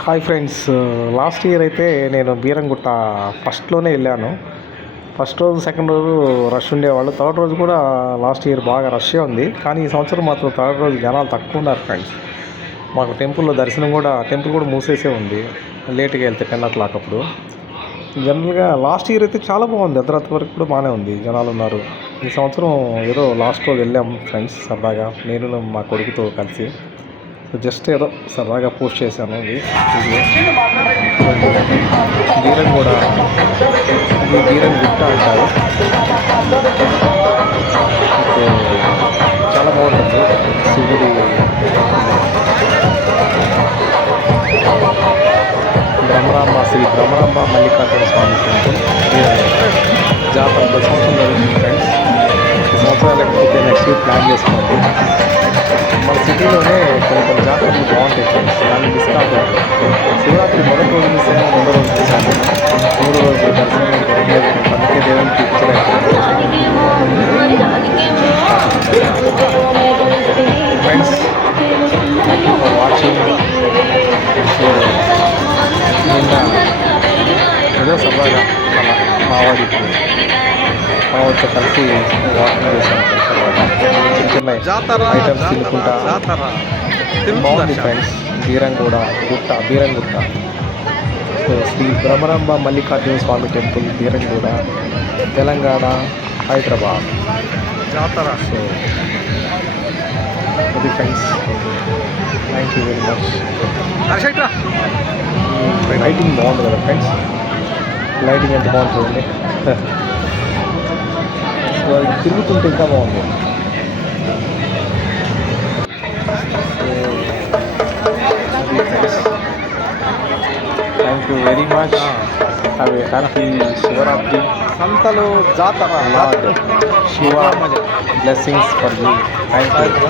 Hi friends, last year అయితే నేను బీరంగుట్ట ఫస్ట్లోనే వెళ్ళాను. ఫస్ట్ రోజు సెకండ్ రోజు రష్ ఉండేవాళ్ళు, థర్డ్ రోజు కూడా లాస్ట్ ఇయర్ బాగా రష్ే ఉంది. కానీ ఈ సంవత్సరం మాత్రం థర్డ్ రోజు జనాలు తక్కువ ఉన్నారు ఫ్రెండ్స్. మాకు టెంపుల్లో దర్శనం కూడా టెంపుల్ కూడా మూసేసే ఉంది, లేట్గా వెళ్తే 10 o'clock అప్పుడు. జనరల్గా లాస్ట్ ఇయర్ అయితే చాలా బాగుంది, అర్ధరాత్రి వరకు కూడా బాగానే ఉంది, జనాలు ఉన్నారు. ఈ సంవత్సరం ఏదో లాస్ట్ రోజు వెళ్ళాం ఫ్రెండ్స్ సరదాగా, నేను మా కొడుకుతో కలిసి. జస్ట్ ఏదో సరదాగా పోస్ట్ చేశాను. ఇది బీరం కూడా, ఇది బీరం గుట్ట అంటారు. చాలా బాగుంటుంది. శివుడి శ్రీ భ్రమరాంబ మల్లికార్జున స్వామి టెంపుల్ జాతర ప్రతి సంవత్సరం జరుగుతుంది ఫ్రెండ్స్. ఈ సంవత్సరం లేకపోతే నెక్స్ట్ వీక్ ప్లాన్ చేసుకోండి. మన సిటీలోనే కొన్ని జాతరలు బాగుంటాయి ఫ్రెండ్స్, దాన్ని మిస్ కాకూడదు. శివరాత్రి మొదటి రోజు మిస్ అయినా రెండో రోజు మిస్ అయ్యాను, మూడో రోజు దర్శనం దొరకలేదు. అందుకే దేవుని చూపించలేదు friends. Thank you for watching. నిన్న ఏదో సరదాగా అలా మావాడితో కలిసి వాకింగ్ చేశాను ఫ్రెండ్స్. చిన్న చిన్న ఐటమ్స్ తినుకుంటా బాగుంది ఫ్రెండ్స్. బీరంగూడ గుట్ట, బీరంగుట్ట. సో శ్రీ భ్రమరాంబ మల్లికార్జున స్వామి టెంపుల్, బీరంగూడ, తెలంగాణ, హైదరాబాద్ జాతర. సో అది friends. Thank you very much. Lighting బాగుంది కదా ఫ్రెండ్స్, లైటింగ్ ఎంత బాగుంటుంది. సో అది తిరుగుతుంటే ఇంకా బాగుంది. Thank you very much. Have a happy Shivaratri. సంతలో జాతర, lord Shiva blessings for you. Thank you.